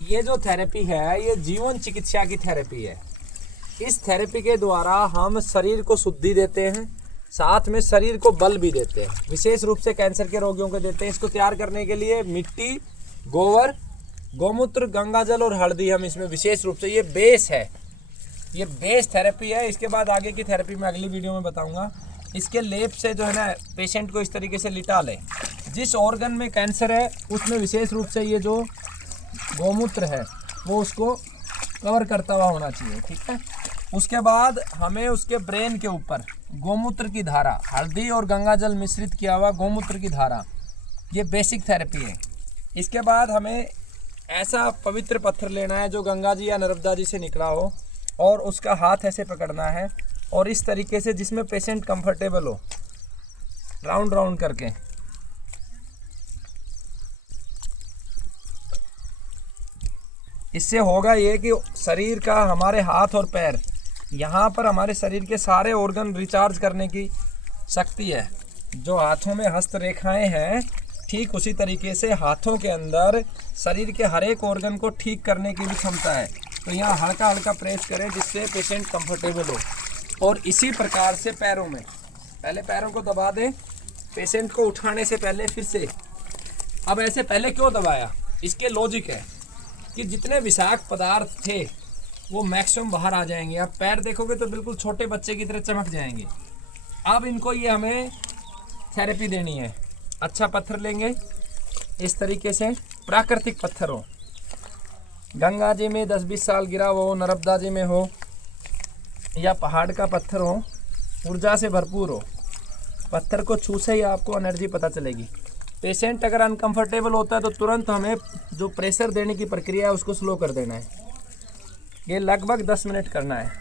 ये जो थेरेपी है ये जीवन चिकित्सा की थेरेपी है। इस थेरेपी के द्वारा हम शरीर को शुद्धि देते हैं, साथ में शरीर को बल भी देते हैं। विशेष रूप से कैंसर के रोगियों को देते हैं। इसको तैयार करने के लिए मिट्टी, गोबर, गौमूत्र, गंगाजल और हल्दी हम इसमें विशेष रूप से, ये बेस है, ये बेस थेरेपी है। इसके बाद आगे की थेरेपी मैं अगली वीडियो में बताऊंगा। इसके लेप से जो है ना पेशेंट को इस तरीके से लिटा लें। जिस ऑर्गन में कैंसर है उसमें विशेष रूप से ये जो गौमूत्र है वो उसको कवर करता हुआ होना चाहिए, ठीक है। उसके बाद हमें उसके ब्रेन के ऊपर गौमूत्र की धारा, हल्दी और गंगाजल मिश्रित किया हुआ गौमूत्र की धारा, ये बेसिक थेरेपी है। इसके बाद हमें ऐसा पवित्र पत्थर लेना है जो गंगा जी या नर्मदा जी से निकला हो और उसका हाथ ऐसे पकड़ना है और इस तरीके से जिसमें पेशेंट कंफर्टेबल हो, राउंड राउंड करके। इससे होगा ये कि शरीर का, हमारे हाथ और पैर, यहाँ पर हमारे शरीर के सारे ऑर्गन रिचार्ज करने की शक्ति है। जो हाथों में हस्त रेखाएं हैं, ठीक उसी तरीके से हाथों के अंदर शरीर के हर एक ऑर्गन को ठीक करने की भी क्षमता है। तो यहाँ हल्का हल्का प्रेस करें जिससे पेशेंट कंफर्टेबल हो। और इसी प्रकार से पैरों में, पहले पैरों को दबा दें पेशेंट को उठाने से पहले। फिर से अब ऐसे पहले क्यों दबाया, इसके लॉजिक है कि जितने विषाक्त पदार्थ थे वो मैक्सिमम बाहर आ जाएंगे। आप पैर देखोगे तो बिल्कुल छोटे बच्चे की तरह चमक जाएंगे। अब इनको ये हमें थेरेपी देनी है। अच्छा पत्थर लेंगे इस तरीके से, प्राकृतिक पत्थर हो, गंगा जी में 10-20 साल गिरा हो, नर्मदा जी में हो या पहाड़ का पत्थर हो, ऊर्जा से भरपूर हो। पत्थर को छू से ही आपको एनर्जी पता चलेगी। पेशेंट अगर अनकंफर्टेबल होता है तो तुरंत हमें जो प्रेशर देने की प्रक्रिया है उसको स्लो कर देना है। ये लगभग 10 मिनट करना है।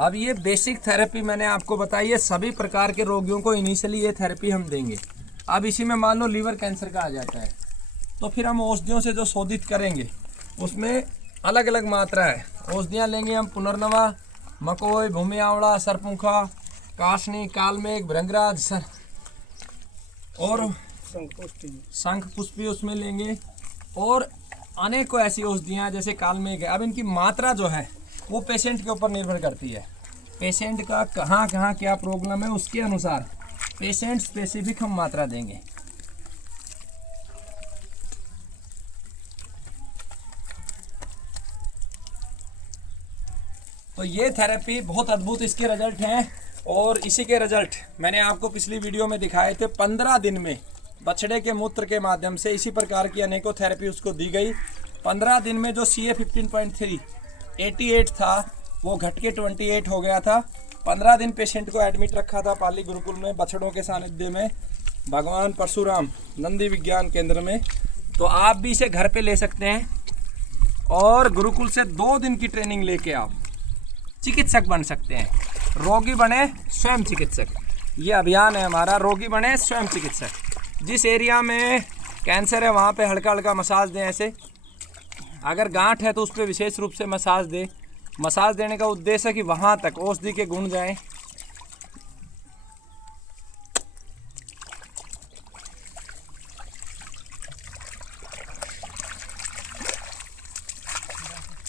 अब ये बेसिक थेरेपी मैंने आपको बताई है। सभी प्रकार के रोगियों को इनिशियली ये थेरेपी हम देंगे। अब इसी में मान लो लीवर कैंसर का आ जाता है तो फिर हम औषधियों से जो शोधित करेंगे उसमें अलग अलग मात्रा है। औषधियाँ लेंगे हम पुनर्नवा, मकोई, भूमि आवड़ा, सरपुंखा, काशनी, कालमेघ, भृंगराज सर और शंख पुष्पी उसमें लेंगे। और अनेकों ऐसी औषधियाँ जैसे कालमेघ है। अब इनकी मात्रा जो है वो पेशेंट के ऊपर निर्भर करती है। पेशेंट का कहाँ कहाँ क्या प्रॉब्लम है उसके अनुसार पेशेंट स्पेसिफिक हम मात्रा देंगे। तो ये थेरेपी बहुत अद्भुत इसके रिजल्ट हैं। और इसी के रिजल्ट मैंने आपको पिछली वीडियो में दिखाए थे। 15 दिन में बछड़े के मूत्र के माध्यम से इसी प्रकार की अनेकों थेरेपी उसको दी गई। 15 दिन में जो CA 15.3 88 था वो घट के 28 हो गया था। 15 दिन पेशेंट को एडमिट रखा था पाली गुरुकुल में, बछड़ों के सानिध्य में, भगवान परशुराम नंदी विज्ञान केंद्र में। तो आप भी इसे घर पे ले सकते हैं और गुरुकुल से 2 दिन की ट्रेनिंग लेके आप चिकित्सक बन सकते हैं। रोगी बने स्वयं चिकित्सक, ये अभियान है हमारा। रोगी बने स्वयं चिकित्सक। जिस एरिया में कैंसर है वहाँ पे हल्का हल्का मसाज दें। ऐसे अगर गांठ है तो उस पर विशेष रूप से मसाज दें। मसाज देने का उद्देश्य है कि वहाँ तक औषधि के गुण जाएं।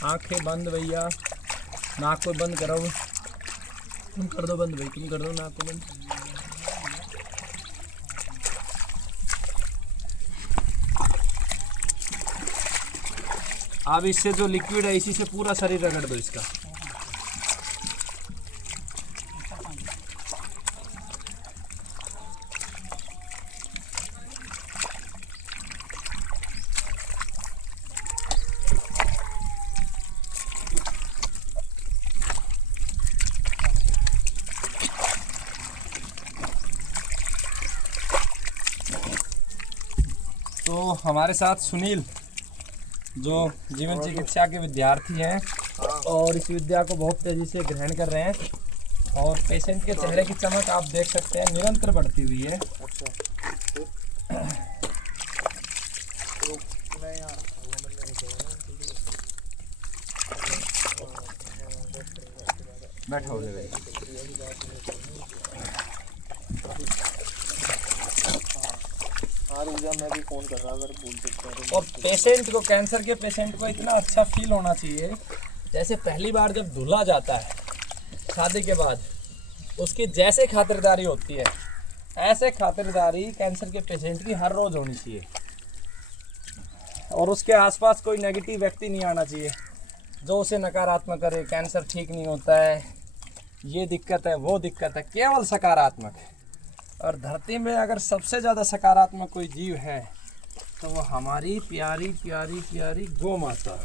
आंखें बंद भैया, नाक को बंद करो। तुम कर दो बंद भाई, तुम कर दो नाक को बंद। अब इससे जो लिक्विड है इसी से पूरा शरीर रगड़ दो इसका। तो हमारे साथ सुनील जो जीवन चिकित्सा के विद्यार्थी हैं और इस विद्या को बहुत तेज़ी से ग्रहण कर रहे हैं और पेशेंट के चेहरे की चमक आप देख सकते हैं निरंतर बढ़ती हुई है। बैठा हो जाए गया, मैं भी फ़ोन कर रहा अगर बोल सकते हैं। और पेशेंट को, कैंसर के पेशेंट को इतना अच्छा फील होना चाहिए, जैसे पहली बार जब दूल्हा जाता है शादी के बाद, उसकी जैसे खातिरदारी होती है, ऐसे खातिरदारी कैंसर के पेशेंट की हर रोज़ होनी चाहिए। और उसके आसपास कोई नेगेटिव व्यक्ति नहीं आना चाहिए जो उसे नकारात्मक करे, कैंसर ठीक नहीं होता है, ये दिक्कत है, वो दिक्कत है, केवल सकारात्मक। और धरती में अगर सबसे ज़्यादा सकारात्मक कोई जीव है तो वो हमारी प्यारी प्यारी प्यारी गौ माता।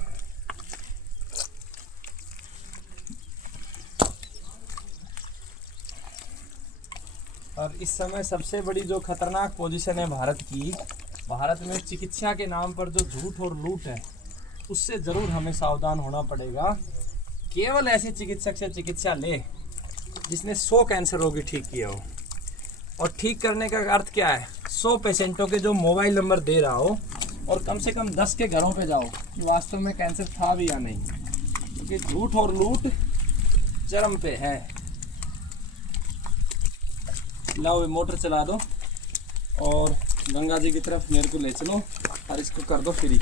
और इस समय सबसे बड़ी जो खतरनाक पोजीशन है भारत की, भारत में चिकित्सा के नाम पर जो झूठ और लूट है, उससे ज़रूर हमें सावधान होना पड़ेगा। केवल ऐसे चिकित्सक से चिकित्सा ले जिसने 100 कैंसर रोगी ठीक किया हो। और ठीक करने का अर्थ क्या है? 100 पेशेंटों के जो मोबाइल नंबर दे रहा हो और कम से कम 10 के घरों पे जाओ कि वास्तव में कैंसर था भी या नहीं, क्योंकि झूठ और लूट चरम पे है। लाओ मोटर चला दो और गंगा जी की तरफ मेरे को ले चलो और इसको कर दो फ्री।